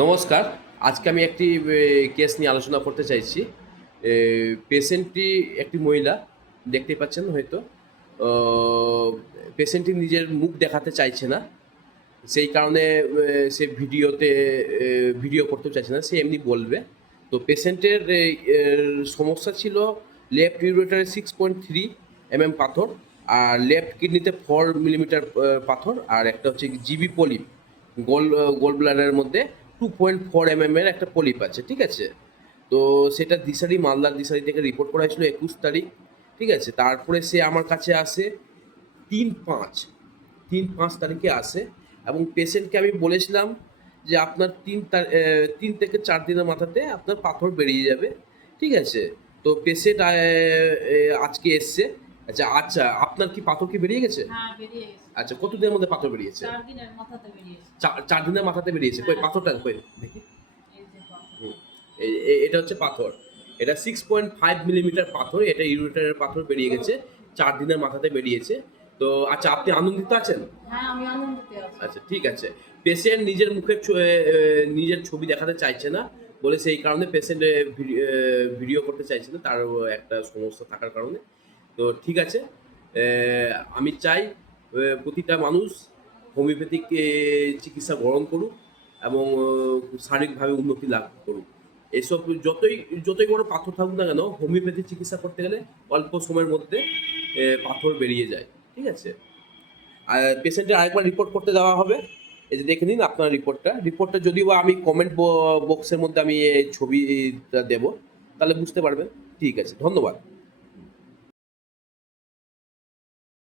নমস্কার। আজকে আমি একটি কেস নিয়ে আলোচনা করতে চাইছি। পেশেন্টটি একটি মহিলা, দেখতেই পাচ্ছেন হয়তো। আ পেশেন্টটি নিজের মুখ দেখাতে চাইছে না। সেই কারণে সে ভিডিও করতেও চাইছে না। সে এমনি বলবে। তো পেশেন্টের সমস্যা ছিল লেফট ইউরেটারে 6.3 পাথর, আর লেফট কিডনিতে 4 মিলিমিটার পাথর, আর একটা হচ্ছে জিবি পলিপ। গোল ব্লাডারের মধ্যে 2.4 এর একটা পলিপ আছে, ঠিক আছে? তো সেটা মালদার দিশারি থেকে রিপোর্ট করা হয়েছিল 21 তারিখ, ঠিক আছে? তারপরে সে আমার কাছে আসে 3/5 3/5 তারিখে আসে, এবং পেশেন্টকে আমি বলেছিলাম যে আপনার 3 থেকে 4 দিনের মাথাতে আপনার পাথর বেরিয়ে যাবে, ঠিক আছে? তো পেশেন্ট আজকে এসছে। আচ্ছা, আপনার কি পাথর কি বেরিয়ে গেছে? হ্যাঁ, বেরিয়ে গেছে। আচ্ছা, কত দিনের মধ্যে পাথর বেরিয়েছে? 4 দিনের মাথাতে বেরিয়েছে। 4 দিনের মাথাতে বেরিয়েছে। কই হ্যাঁ। পাথরটা কই দেখি। এই যে পাথর। হুম। এটা হচ্ছে পাথর। এটা 6.5 মিলিমিটার পাথর। এটা ইউরেটারের পাথর বেরিয়ে গেছে। 4 দিনের মাথাতে বেরিয়েছে। তো আচ্ছা, আপনি আনন্দিত আছেন? হ্যাঁ, আমি আনন্দিত আছি। আচ্ছা, ঠিক আছে। পেশেন্ট নিজের নিজের ছবি দেখাতে চাইছে না বলে, সেই কারণে পেশেন্ট ভিডিও করতে চাইছে না, তার একটা সমস্যা থাকার কারণে। তো ঠিক আছে। আমি চাই প্রতিটা মানুষ হোমিওপ্যাথিক চিকিৎসা গ্রহণ করুক এবং শারীরিকভাবে উন্নতি লাভ করুক। এসব যতই বড় পাথর থাকুক না কেন, হোমিওপ্যাথি চিকিৎসা করতে গেলে অল্প সময়ের মধ্যে পাথর বেরিয়ে যায়, ঠিক আছে? আর পেশেন্টের আরেকবার রিপোর্ট করতে দেওয়া হবে। এই যে দেখে নিন আপনার রিপোর্টটা যদিও বা আমি কমেন্ট বক্সের মধ্যে আমি এই ছবিটা দেবো, তাহলে বুঝতে পারবেন। ঠিক আছে, ধন্যবাদ।